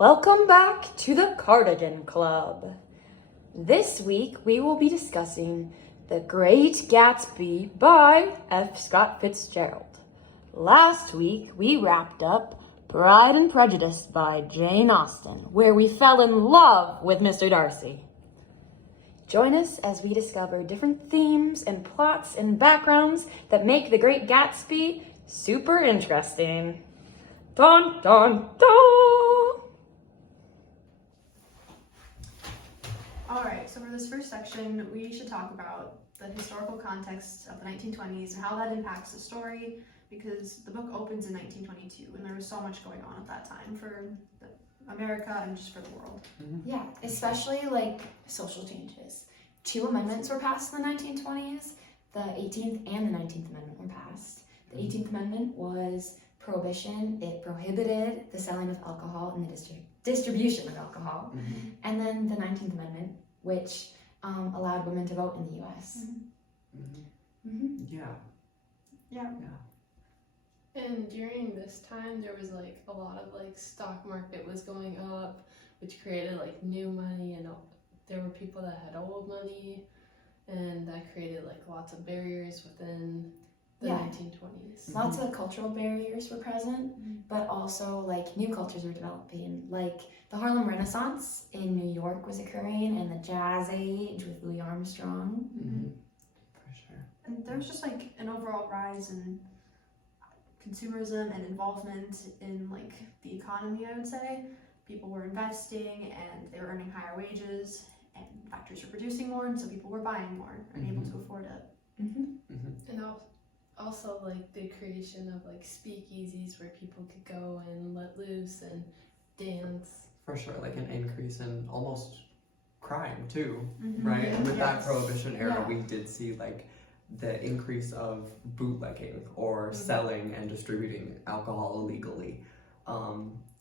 Welcome back to the Cardigan Club. This week we will be discussing The Great Gatsby by F. Scott Fitzgerald. Last week we wrapped up Pride and Prejudice by Jane Austen, where we fell in love with Mr. Darcy. Join us as we discover different themes and plots and backgrounds that make The Great Gatsby super interesting. Dun dun dun! Alright, so for this first section, we should talk about the historical context of the 1920s and how that impacts the story, because the book opens in 1922 and there was so much going on at that time for America and just for the world. Yeah, especially like social changes. 2 amendments were passed in the 1920s. The 18th and the 19th Amendment were passed. The 18th Amendment was prohibition. It prohibited the selling of alcohol and the distribution of alcohol. And then the 19th Amendment, which allowed women to vote in the U.S. Yeah. And during this time, there was like a lot of like stock market was going up, which created like new money, and there were people that had old money, and that created like lots of barriers within the 1920s. Lots of cultural barriers were present, but also like new cultures were developing. Like the Harlem Renaissance in New York was occurring, and the Jazz Age with Louis Armstrong. For sure. And there was just like an overall rise in consumerism and involvement in like the economy, I would say. People were investing and they were earning higher wages, and factories were producing more, and so people were buying more and able to afford it. And also like the creation of like speakeasies where people could go and let loose and dance. For sure, like an increase in almost crime too, right? Yeah. With that Prohibition era, Yeah. we did see like the increase of bootlegging or selling and distributing alcohol illegally.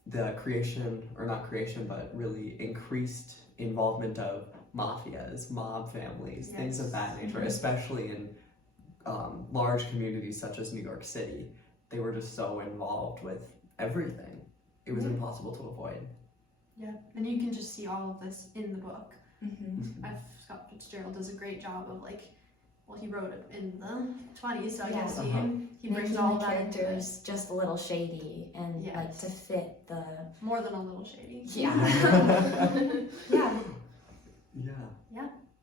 The creation, or not creation, but really increased involvement of mafias, mob families, things of that nature, especially in large communities such as New York City. They were just so involved with everything. It was impossible to avoid. Yeah, and you can just see all of this in the book. Mm-hmm. F. Scott Fitzgerald does a great job of like, well, he wrote it in the 20s, so I Yeah. guess he brings Making all the that into it. characters just a little shady and like Yes. to fit the More than a little shady. yeah.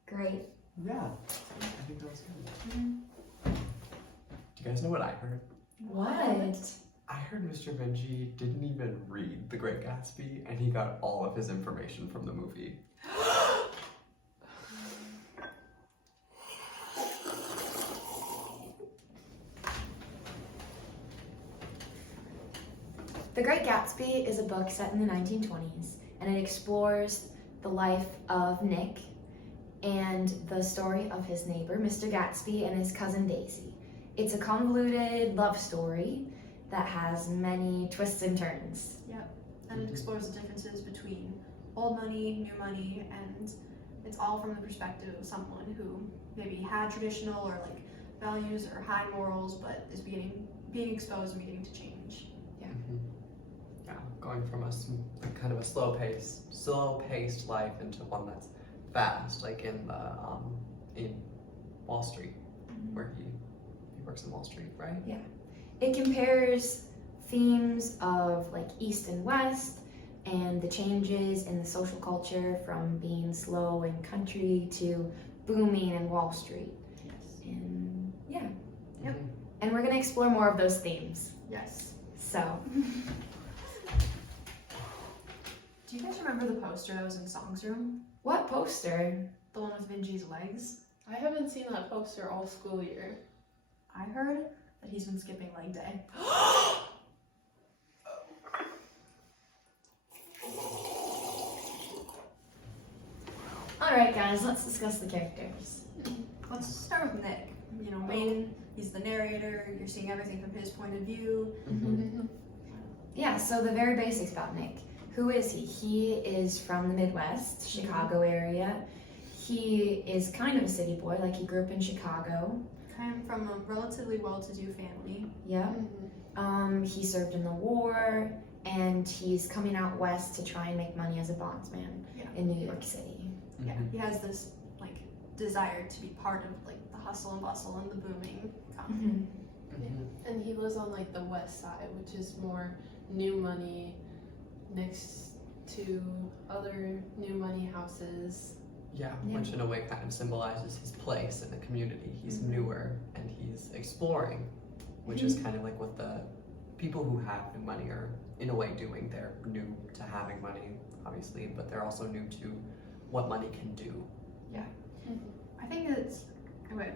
Great. Yeah, I think that was good. Do you guys know what I heard? What? I heard Mr. Vinci didn't even read The Great Gatsby, and he got all of his information from the movie. The Great Gatsby is a book set in the 1920s, and it explores the life of Nick and the story of his neighbor, Mr. Gatsby, and his cousin Daisy. It's a convoluted love story that has many twists and turns. And it explores the differences between old money, new money, and it's all from the perspective of someone who maybe had traditional or like values or high morals, but is being exposed and beginning to change. Yeah, going from kind of a slow-paced life into one that's fast, like in Wall Street, where he works in Wall Street, right? Yeah. It compares themes of like East and West and the changes in the social culture from being slow and country to booming in Wall Street. Yes. And yeah. Yep. And we're gonna explore more of those themes. Yes. So Do you guys remember the poster that was in Song's room? what poster? The one with Vinji's legs? I haven't seen that poster all school year. I heard that he's been skipping leg day. Alright guys, let's discuss the characters. Let's start with Nick. You know, he's the narrator, you're seeing everything from his point of view. Yeah, so the very basics about Nick. Who is he? He is from the Midwest, Chicago area. He is kind of a city boy, like he grew up in Chicago. Kind of from a relatively well-to-do family. Yeah. He served in the war, and he's coming out west to try and make money as a bondsman Yeah. in New York City. Yeah, Mhm. he has this like desire to be part of like the hustle and bustle and the booming economy. Mhm. And he lives on like the west side, which is more new money next to other new money houses. Yeah, Yeah. which in a way kind of symbolizes his place in the community. He's Mhm. newer and he's exploring, which is kind of like what the people who have new money are in a way doing. They're new to having money, obviously, but they're also new to what money can do. I think it's okay.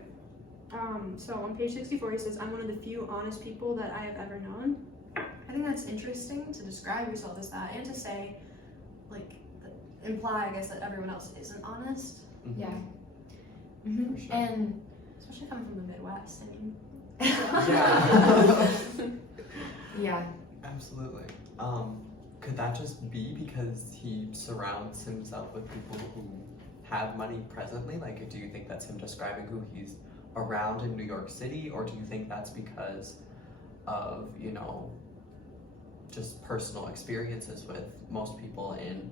So on page 64 he says, "I'm one of the few honest people that I have ever known." I think that's interesting to describe yourself as that, and to say, like, imply, I guess, that everyone else isn't honest, Mhm. Yeah. For sure. And especially coming from the Midwest. I mean, Yeah. yeah. Absolutely. Could that just be because he surrounds himself with people who have money presently? Like, do you think that's him describing who he's around in New York City, or do you think that's because of, you know, just personal experiences with most people in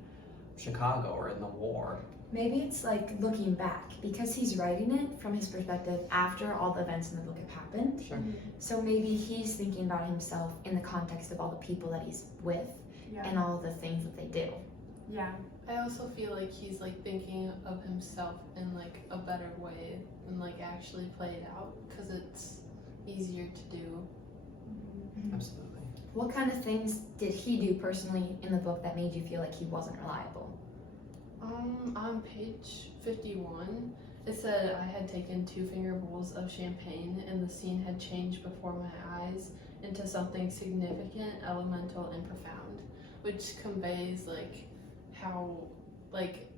Chicago or in the war? Maybe it's like looking back, because he's writing it from his perspective after all the events in the book have happened. Sure. So maybe he's thinking about himself in the context of all the people that he's with yeah, and all the things that they do. yeah, I also feel like he's like thinking of himself in like a better way and like actually play it out because it's easier to do. Absolutely. What kind of things did he do personally in the book that made you feel like he wasn't reliable? On page 51, it said I had taken 2 finger bowls of champagne and the scene had changed before my eyes into something significant, elemental, and profound, which conveys like how like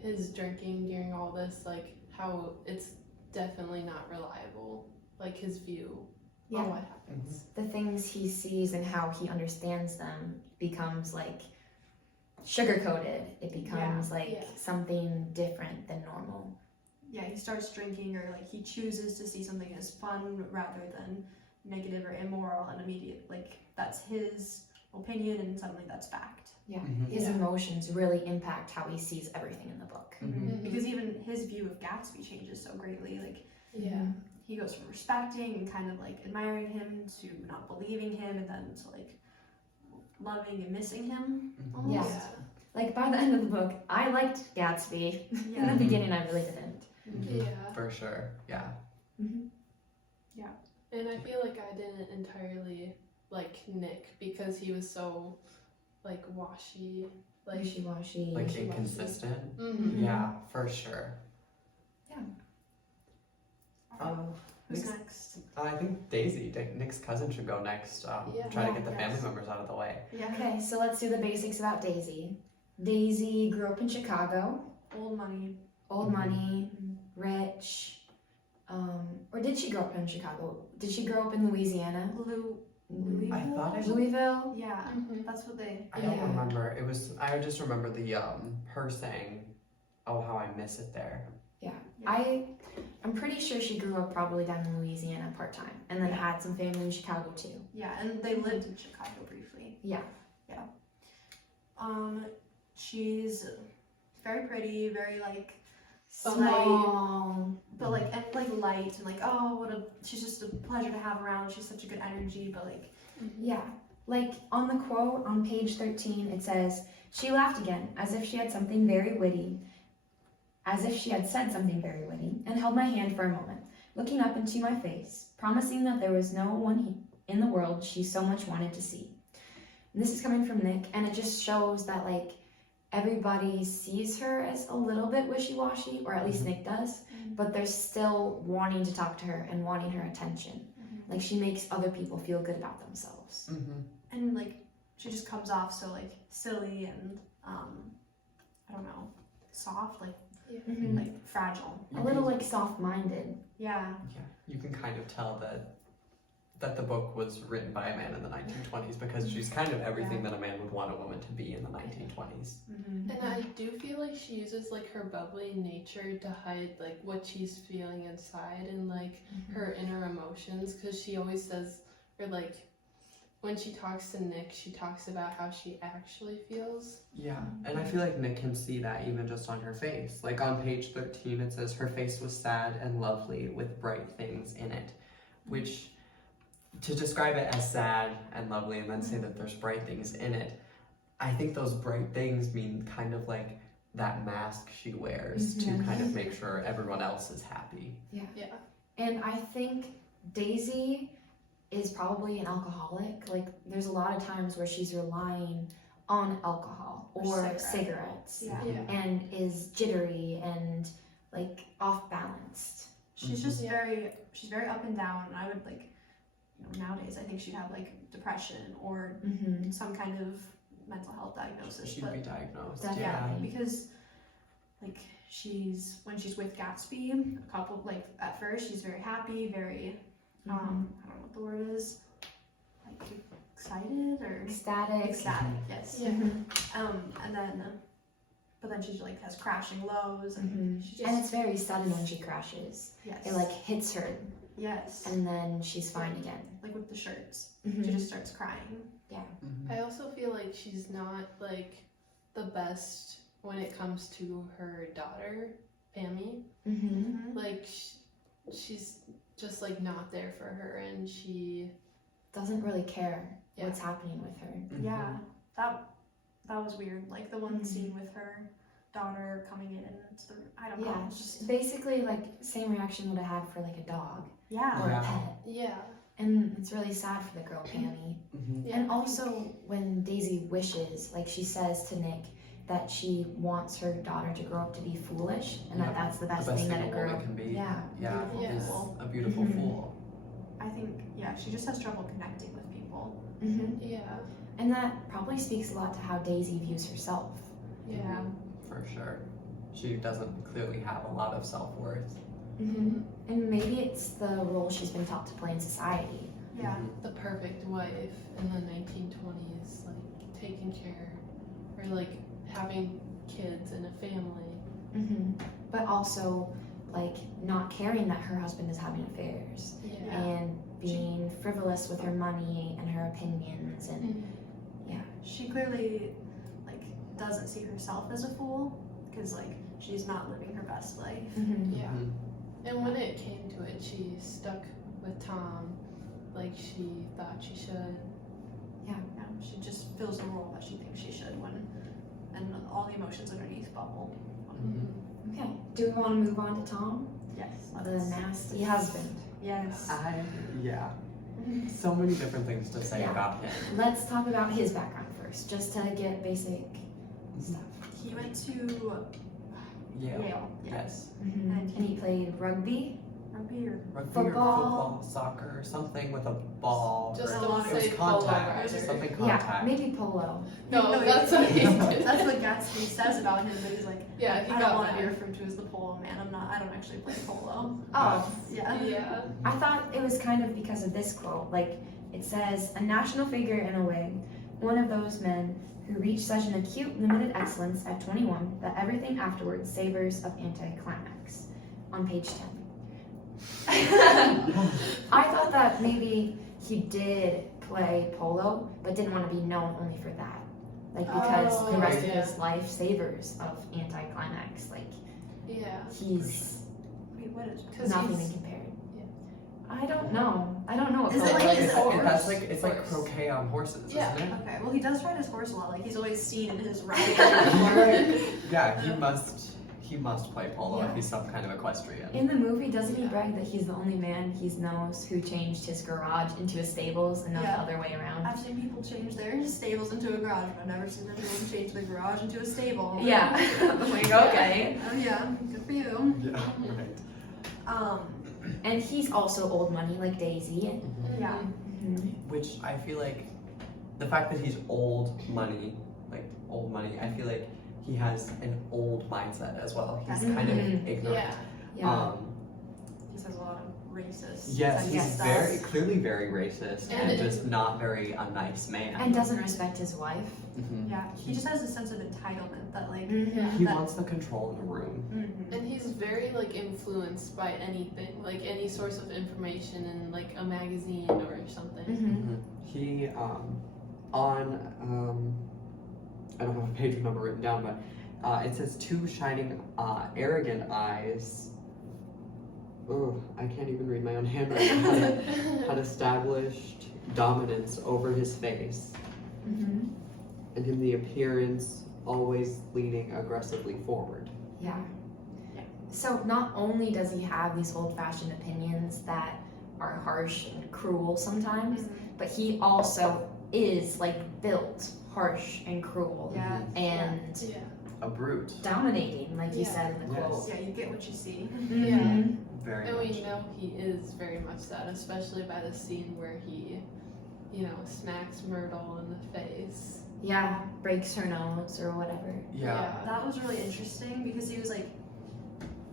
his drinking during all this, like how it's definitely not reliable, like his view on what happens. The things he sees and how he understands them becomes like sugar-coated. It becomes like something different than normal. yeah. He starts drinking, or like he chooses to see something as fun rather than negative or immoral, and immediate, like, that's his opinion and something that's fact. Mhm. His emotions really impact how he sees everything in the book. Mhm. Because even his view of Gatsby changes so greatly. Like, Yeah. he goes from respecting and kind of like admiring him to not believing him, and then to like loving and missing him Mhm. almost. Yeah. Like by the end of the book, I liked Gatsby. In Yeah. the beginning, I really didn't. Yeah. For sure. Yeah. And I feel like I didn't entirely like Nick because he was so like washy, like Wishy-washy. Like Wishy-washy. inconsistent. Mhm. Yeah, for sure. Who's Nick's- next? I think Daisy, Nick's cousin, should go next. Yeah. Try to get the family Yes. members out of the way. Yeah. Okay, so let's do the basics about Daisy. Daisy grew up in Chicago, Old money. old Mhm. money, rich. Or did she grow up in Chicago? Did she grow up in Louisiana? I thought it. Louisville? Yeah. Mhm. That's what they. I don't Yeah. remember. It was. I just remember the her saying, "Oh, how I miss it there." I'm pretty sure she grew up probably down in Louisiana part-time, and then had some family in Chicago too. Yeah, and they lived in Chicago briefly. Yeah. She's very pretty, very like light, Small. but like and like light and like, oh, she's just a pleasure to have around. She's such a good energy, but like Yeah. Like on the quote on page 13, it says, "She laughed again, as if she had something very witty, as if she had said something very witty, and held my hand for a moment, looking up into my face, promising that there was no one in the world she so much wanted to see." And this is coming from Nick, and it just shows that like everybody sees her as a little bit wishy-washy, or at least Nick does, but they're still wanting to talk to her and wanting her attention. Like she makes other people feel good about themselves. Mm-hmm. and like she just comes off so like silly and I don't know, soft, like Mhm. like fragile. A little like soft-minded. Yeah. Yeah, you can kind of tell that the book was written by a man in the 1920s because she's kind of everything that a man would want a woman to be in the 1920s. Mm-hmm. And I do feel like she uses like her bubbly nature to hide like what she's feeling inside and like her inner emotions, because she always says, or like when she talks to Nick, she talks about how she actually feels. Yeah, and I feel like Nick can see that even just on her face. Like on page 13, it says her face was sad and lovely with bright things in it, which to describe it as sad and lovely and then say that there's bright things in it, I think those bright things mean kind of like that mask she wears to kind of make sure everyone else is happy. Yeah. Yeah. And I think Daisy is probably an alcoholic. Like, there's a lot of times where she's relying on alcohol or cigarettes Yeah. Yeah. and is jittery and like off balanced. She's just she's very up and down. And I would like, nowadays I think she'd have like depression or some kind of mental health diagnosis. She'd be diagnosed. Definitely. Yeah. Because like when she's with Gatsby, at first she's very happy, very I don't know what the word is, like excited or Ecstatic. yes. Yeah. And then but then she like has crashing lows and she just And it's very sudden when she crashes. yes. It like hits her yes. and then she's fine again. Like with the shirts. Mhm. She just starts crying. I also feel like she's not like the best when it comes to her daughter, Pammy. Like she's just like not there for her, and she Doesn't really care what's happening with her. Yeah. That was weird. Like the one scene with her daughter coming in into the I don't know. Yeah, It's just basically like same reaction would have had for like a dog yeah. or Yeah. a pet. yeah. And it's really sad for the girl Pammy. Yeah. And also when Daisy wishes, like she says to Nick that she wants her daughter to grow up to be foolish and that that's the best thing that a girl can be. Yeah. Yeah, Yeah. is a beautiful Mhm. fool. I think she just has trouble connecting with people. Yeah. And that probably speaks a lot to how Daisy views herself. Yeah. For sure. She doesn't clearly have a lot of self-worth. And maybe it's the role she's been taught to play in society. Yeah. The perfect wife in the 1920s, like taking care or like having kids and a family. But also like not caring that her husband is having affairs Yeah. and being frivolous with her money and her opinions and She clearly like doesn't see herself as a fool because like she's not living her best life. Yeah. And when it came to it, she stuck with Tom like she thought she should. Yeah, she just fills the role that she thinks she should and all the emotions underneath bubble. Okay, do we want to move on to Tom? Yes. The nasty husband. Yes. So many different things to say Yeah. about him. Let's talk about his background first, just to get basic stuff. He went to Yale. Yes. And he played rugby. Rugby or Rugby Football. or football, soccer, something with a ball. Just or don't it was say polo contact. rider. Something Yeah, contact. maybe polo. No, that's what he did. that's what Gatsby says about him, but he's like, Yeah, he I don't got want to be mad. referred to as the polo man. I don't actually play polo. Oh, Yeah. Yeah. I thought it was kind of because of this quote. Like, it says, a national figure in a way, one of those men who reach such an acute limited excellence at 21 that everything afterwards savors of anticlimax. On page 10. I thought that maybe he did play polo, but didn't want to be known only for that. Like, because the rest of his life savors of anticlimax. Like, Yeah. he's Wait, what is? not even compared. I don't know. What Is it polo like- is. is it- That's like it's like Horse. croquet on horses, Yeah. isn't it? Okay, well he does ride his horse a lot. Like he's always seen in his riding. Yeah, he must play polo Yeah. if he's some kind of equestrian. In the movie, doesn't he brag that he's the only man he knows who changed his garage into a stables and not Yeah. the other way around? I've seen people change their stables into a garage, but I've never seen anyone change the garage into a stable. Yeah. Like, okay. Oh yeah, good for you. Yeah, right. And he's also old money like Daisy. Yeah. Which I feel like the fact that he's old money, I feel like he has an old mindset as well. He's kind of ignorant. Yeah. Yeah. He says a lot of racist. Yes, type he's stuff. very clearly very racist and, And- just not very a nice man. And doesn't respect his wife. Mhm. Yeah, he just has a sense of entitlement that like. Yeah. He that- wants the control in the room. Mhm. And he's very like influenced by anything, like any source of information in like a magazine or something. Mm-hmm. He on I don't have a page number written down, but it says two shining arrogant eyes. Oh, I can't even read my own handwriting. Had established dominance over his face, Mm-hmm. and in the appearance always leaning aggressively forward. Yeah. Yeah. So not only does he have these old-fashioned opinions that are harsh and cruel sometimes, Mhm. but he also is like built harsh and cruel Yeah. and Yeah. A brute. dominating, like you Yeah. said in the Yes. quote. Yeah, you get what you see. Mhm. Very And much. we know he is very much that, especially by the scene where he, smacks Myrtle in the face. Yeah, breaks her nose or whatever. Yeah. That was really interesting because he was like,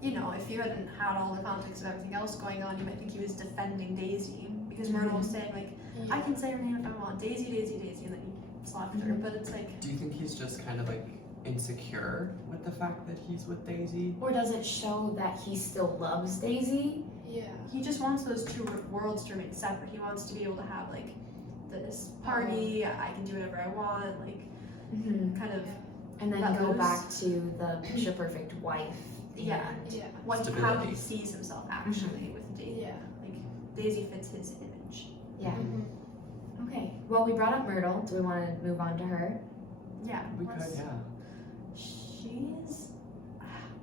if you hadn't had all the context of everything else going on, you might think he was defending Daisy because Myrtle was saying like, I can say her name if I want, Daisy, Daisy, Daisy, and then he slapped her. But it's like, Do you think he's just kind of like insecure with the fact that he's with Daisy? Or does it show that he still loves Daisy? Yeah. he just wants those two worlds to remain separate. He wants to be able to have like this party, I can do whatever I want, like Mm-hmm. kind of And then That go was- back to the picture perfect wife. Yeah. and- Yeah. how Stability. he sees himself actually with Daisy. Yeah. Like Daisy fits his image. Yeah. Mhm. Okay. Well, we brought up Myrtle. Do we want to move on to her? Yeah. We could, let's- yeah. She's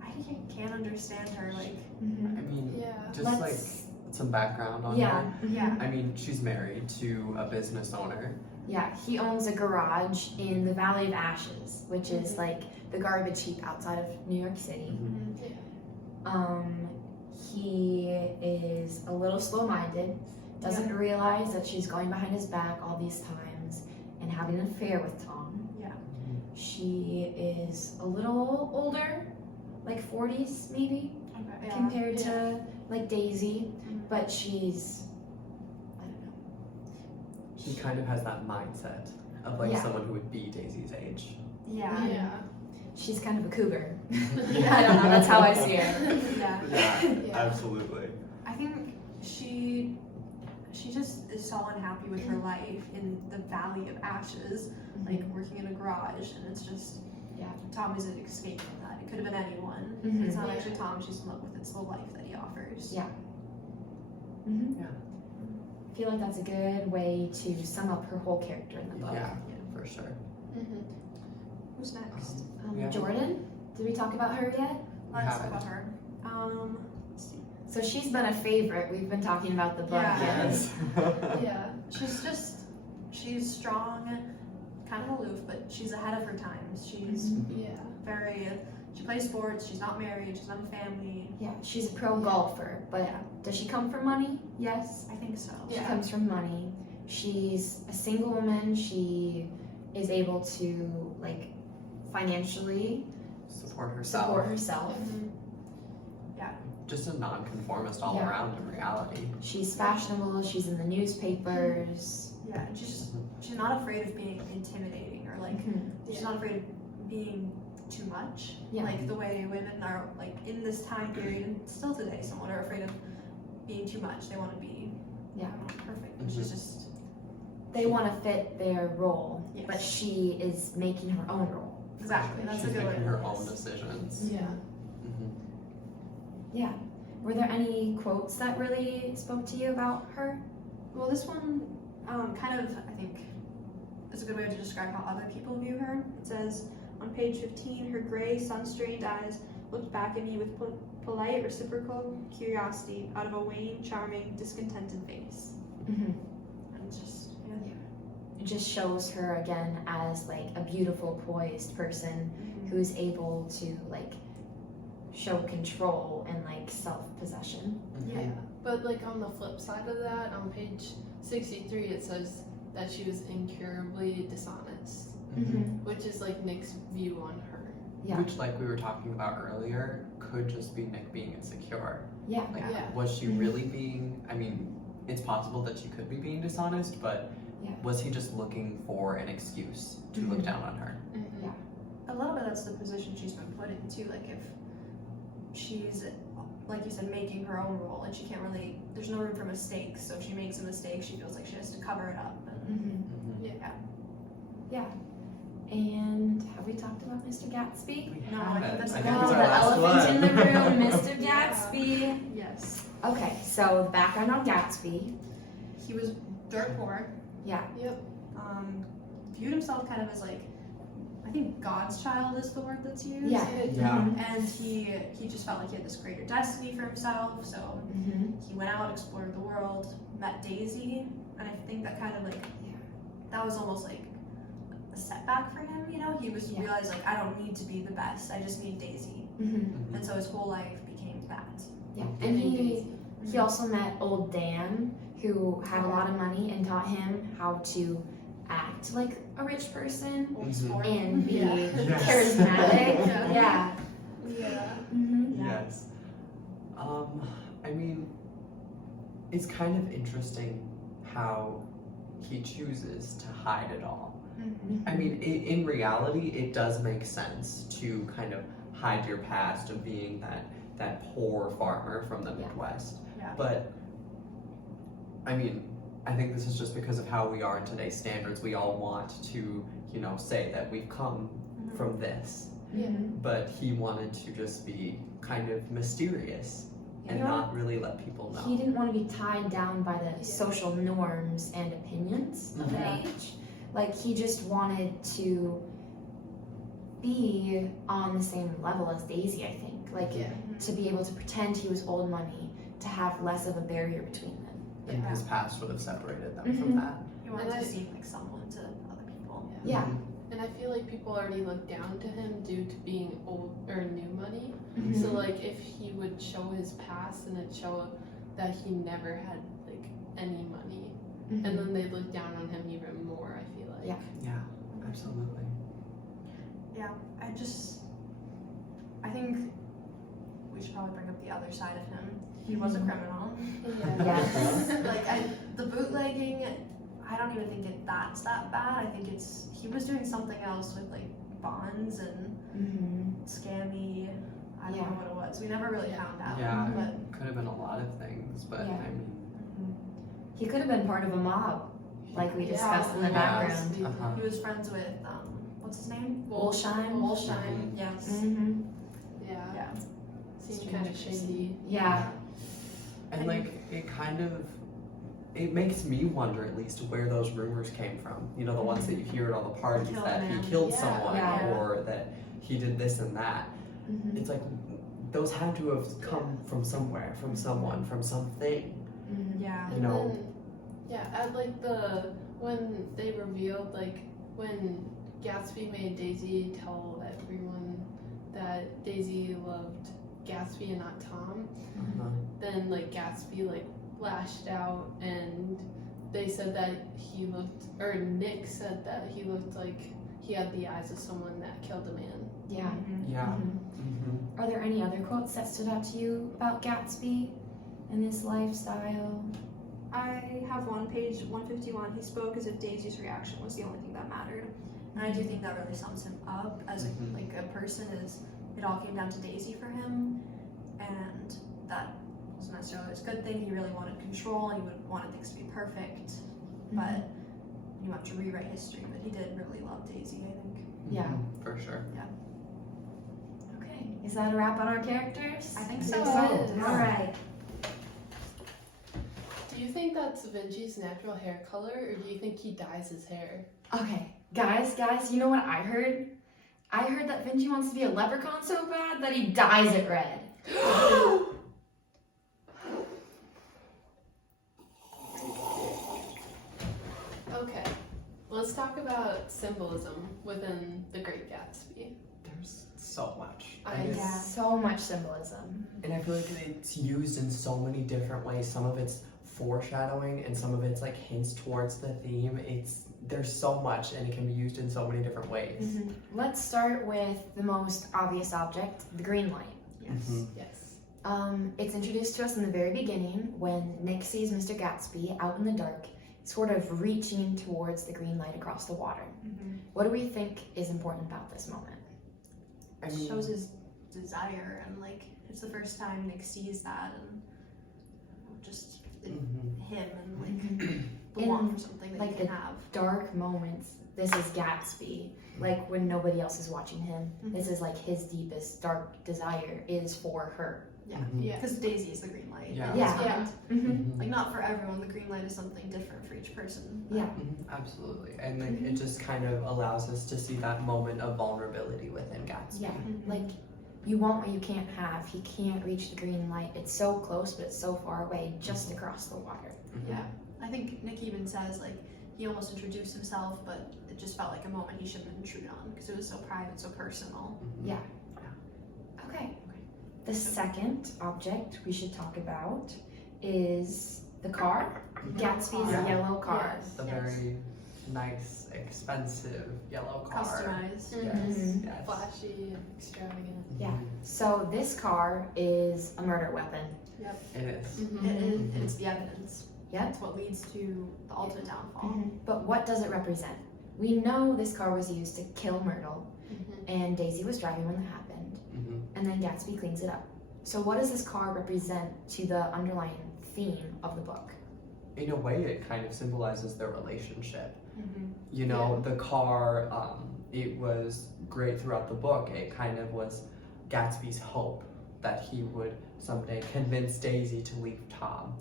I can't understand her, like Mm-hmm. I mean, Yeah. just Let's- like some background on Yeah. her. yeah. I mean, she's married to a business owner. Yeah. He owns a garage in the Valley of Ashes, which is Mhm. like the garbage heap outside of New York City. He is a little slow-minded. Doesn't realize that she's going behind his back all these times and having an affair with Tom. Yeah. She is a little older, like 40s maybe, Okay. Yeah. compared to like Daisy, Mhm. but she's, I don't know. She kind of has that mindset of like Yeah. someone who would be Daisy's age. Yeah. Yeah. She's kind of a cougar. Yeah. I don't know, that's how I see her. Yeah. Yeah. absolutely. I think she just is so unhappy with her life in the Valley of Ashes, like working in a garage, and it's just Yeah. Tom is an escape from that. It could have been anyone. Mhm. It's not Yeah. actually Tom she's in love with, it's the life that he offers. Yeah. Mm-hmm. Yeah. I feel like that's a good way to sum up her whole character in the book. Yeah, for sure. Mhm. Who's next? Yeah. Jordan, did we talk about her yet? Let's talk haven't. about her. Let's see. So she's been a favorite. We've been talking about the book. Yeah. Yes. Yeah. She's strong, kind of aloof, but she's ahead of her times. She's Yeah. she plays sports, she's not married, she's not a family. Yeah, she's a pro golfer, but does she come from money? Yes. I think so. She Yeah. comes from money. She's a single woman. She is able to like financially Support herself. support herself. Mhm. Just a nonconformist all Yeah. around in reality. She's fashionable. She's in the newspapers. Yeah, and she's not afraid of being intimidating or like Mhm. she's not afraid of being too much. Yeah. Like the way women are like in this time period and still today somewhat are afraid of being too much. They want to be Yeah. perfect. And she's Mhm. just They want to fit their role, Yes. but she is making her own role. exactly that's She's a good way making to her put own this. decisions. Yeah. Mhm. Yeah. Were there any quotes that really spoke to you about her? Well, this one kind of, I think, is a good way to describe how other people view her. It says on page 15, her gray, sun-strained eyes looked back at me with polite, reciprocal curiosity out of a wan, charming, discontented face. Mm-hmm. And it's just, It just shows her again as like a beautiful, poised person who's able to like show control and like self-possession. Mhm. Yeah. But like on the flip side of that, on page 63, it says that she was incurably dishonest, Mhm. which is like Nick's view on her. Yeah. Which, like we were talking about earlier, could just be Nick being insecure. Yeah. Like, Yeah. was she Mhm. really being, I mean, it's possible that she could be being dishonest, but Yeah. was he just looking for an excuse to look Mhm. down on her? Mhm. Yeah. A little bit that's the position she's been put in too. Like if she's, like you said, making her own role and she can't really, there's no room for mistakes. So if she makes a mistake, she feels like she has to cover it up. And, Mm-hmm. yeah. Yeah. And have we talked about Mr. Gatsby? We No, I think haven't. that's I the think Oh, it's the our last elephant in the one. room, Mr. Yeah. Gatsby. Yes. Okay, so the background on Gatsby. He was dirt poor. Yeah. Yep. Viewed himself kind of as like, I think God's child is the word that's used. Yeah. Yeah. Mhm. And he just felt like he had this greater destiny for himself. So Mm-hmm. he went out, explored the world, met Daisy, and I think that kind of like, Yeah. that was almost like a setback for him. You know, he was Yeah. realized like I don't need to be the best. I just need Daisy. Mm-hmm. And so his whole life became that. Yeah. And he also met old Dan, who had a lot of money and taught him how to act like a rich person Old Mhm. sport. and be Yeah. Yes. charismatic. Yeah. Yeah. Yeah. Mm-hmm. Yes. I mean, it's kind of interesting how he chooses to hide it all. Mhm. I mean, in reality, it does make sense to kind of hide your past of being that poor farmer from the Yeah. Midwest. Yeah. But, I mean, I think this is just because of how we are in today's standards. We all want to, say that we've come Mhm. from this. Mm-hmm. But he wanted to just be kind of mysterious and You know not really let people know. He didn't want to be tied down by the social norms and opinions of the Mhm. age. Like, he just wanted to be on the same level as Daisy, I think. Like, Yeah. to be able to pretend he was old money, to have less of a barrier between them. And Yeah. his past would have separated them Mhm. from that. He wanted And to I- seem like someone to other people. Yeah. And I feel like people already look down to him due to being old or new money. Mhm. So like if he would show his past and it'd show that he never had like any money, Mhm. and then they'd look down on him even more. I feel like. Yeah. Yeah, absolutely. Yeah, I think we should probably bring up the other side of him. He was a Mhm. criminal. Yeah. Yes. The bootlegging, I don't even think that's that bad. I think he was doing something else with like bonds and Mhm. scammy. I don't Yeah. know what it was. We never really found out. Yeah, But it could have been a lot of things, but Yeah. I mean, He could have been part of a mob, like we discussed in the Yeah. background. Uh-huh. he was friends with what's his name? Wolsheim. Wolsheim. Yes. Mm-hmm. Yeah. Yeah. Seemed kind of shady. Yeah. and like it makes me wonder at least where those rumors came from. The ones that you hear at all the parties Killed that him. he killed Yeah. someone Yeah. or that he did this and that. Mm-hmm. It's like those had to have come from somewhere, from someone, from something. Mm-hmm. Yeah. You know. And then, at like when they revealed like when Gatsby made Daisy tell everyone that Daisy loved Gatsby and not Tom, Uh-huh. then like Gatsby like lashed out and they said that Nick said that he looked like he had the eyes of someone that killed a man. Yeah. Mhm. Yeah. Mhm. Mm-hmm. Are there any other quotes that stood out to you about Gatsby and his lifestyle? I have one, page 151. He spoke as if Daisy's reaction was the only thing that mattered, and I do think that really sums him up as Mhm. a person. Is it all came down to Daisy for him, and that wasn't necessarily a good thing. He really wanted control, and he wanted things to be perfect, but you have to rewrite history. But he did really love Daisy, I think. Yeah. Mm-hmm. For sure. Okay. Is that a wrap on our characters? I think so. All right. Do you think that's Vinci's natural hair color or do you think he dyes his hair? Okay. Guys, you know what I heard? I heard that Vinci wants to be a leprechaun so bad that he dyes it red. Okay, let's talk about symbolism within The Great Gatsby. There's so much. I- And it's- So much symbolism. And I feel like it's used in so many different ways. Some of it's foreshadowing and some of it's like hints towards the theme. There's so much and it can be used in so many different ways. Let's start with the most obvious object, the green light. Yes. Mhm. Yes. It's introduced to us in the very beginning when Nick sees Mr. Gatsby out in the dark, sort of reaching towards the green light across the water. What do we think is important about this moment? I It mean, shows his desire, and like it's the first time Nick sees that, and just him and like the In, want for something that like, he can the have. dark moments, this is Gatsby. Like when nobody else is watching him, this is like his deepest dark desire is for her. Yeah, Yeah. because Daisy is the green light. Yeah. in Yeah. his mind. Mm-hmm. Like not for everyone, the green light is something different for each person. Yeah. Absolutely. And like, it just kind of allows us to see that moment of vulnerability within Gatsby. Yeah. Like you want what you can't have. He can't reach the green light. It's so close, but it's so far away, just across the water. Yeah. I think Nick even says like he almost introduced himself, but it just felt like a moment he shouldn't intrude on because it was so private, so personal. Yeah. Okay. The second object we should talk about is the car. Gatsby's Yeah. yellow car. Yes. The very nice, expensive yellow car. Customized. Yes. Mhm. Yes. Flashy and extravagant. Yeah. So this car is a murder weapon. It is. It is. It's the evidence. Yeah. It's what leads to the ultimate downfall. But what does it represent? We know this car was used to kill Myrtle, and Daisy was driving when that happened, and then Gatsby cleans it up. So what does this car represent to the underlying theme of the book? In a way, it kind of symbolizes their relationship. You know, the car, it was great throughout the book. It kind of was Gatsby's hope that he would someday convince Daisy to leave Tom.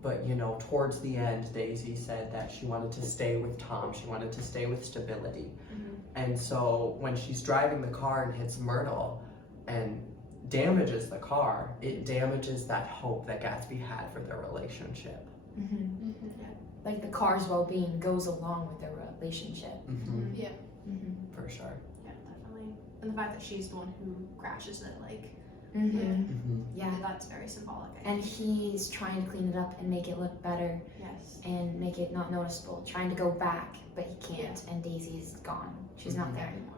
But, you know, towards the end, Daisy said that she wanted to stay with Tom. She wanted to stay with stability. And so when she's driving the car and hits Myrtle and damages the car, it damages that hope that Gatsby had for their relationship. Like the car's well-being goes along with their relationship. Yeah. For sure. Yeah, definitely. And the fact that she's the one who crashes it, like, Yeah. that's very symbolic. I And think. he's trying to clean it up and make it look better Yes. and make it not noticeable, trying to go back, but he can't, and Daisy's gone. She's not there anymore.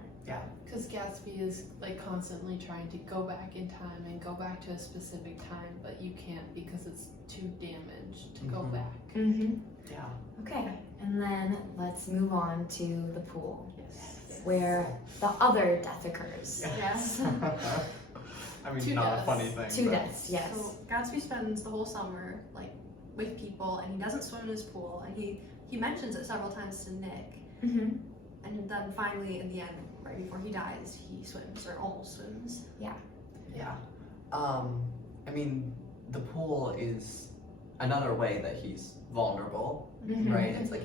Because Gatsby is like constantly trying to go back in time and go back to a specific time, but you can't because it's too damaged to go back. Yeah. Okay, and then let's move on to the pool, Yes. where the other death occurs. Yes. I mean, Two not deaths. a funny thing. Two but- deaths, yes. So Gatsby spends the whole summer like with people, and he doesn't swim in his pool, and he mentions it several times to Nick, and then finally in the end, right before he dies, he swims or almost swims. Yeah. I mean, the pool is another way that he's vulnerable, right? It's like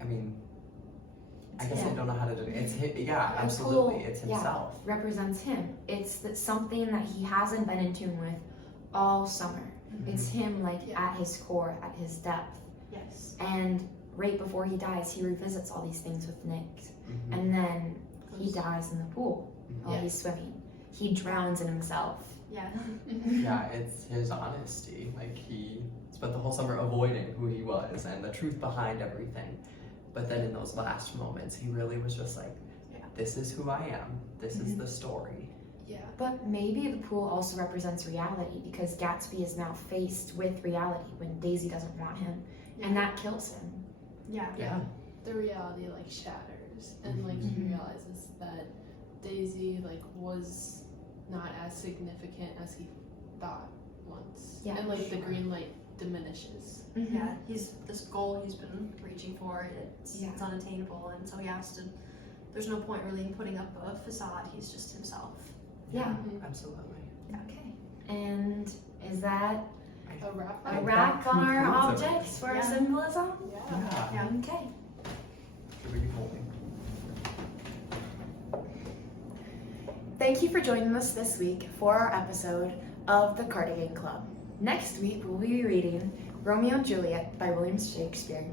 I mean, I guess I don't know how to do it. It's The absolutely. pool, It's himself. represents him. It's something that he hasn't been in tune with all summer. It's him, like, at his core, at his depth. Yes. And right before he dies, he revisits all these things with Nick. And then he dies in the pool while he's swimming. He drowns in himself. Yeah. Yeah, it's his honesty. Like, he spent the whole summer avoiding who he was and the truth behind everything. But then in those last moments, he really was just like, this is who I am. This is the story. Yeah. But maybe the pool also represents reality, because Gatsby is now faced with reality when Daisy doesn't want him, and that kills him. Yeah. Yeah. The reality like shatters, and like he realizes that Daisy like was not as significant as he thought once. Yeah, And like the sure. green light diminishes. Yeah. He's this goal he's been reaching for. It's Yeah. it's unattainable, and so he has to. There's no point really in putting up a facade. He's just himself. Yeah. Absolutely. Okay. And is that A wrap. a That wrap on our concludes it. objects for our Yeah. symbolism? Yeah. Yeah. Okay. What are you holding? Thank you for joining us this week for our episode of the Cardigan Club. Next week, we'll be reading Romeo and Juliet by William Shakespeare.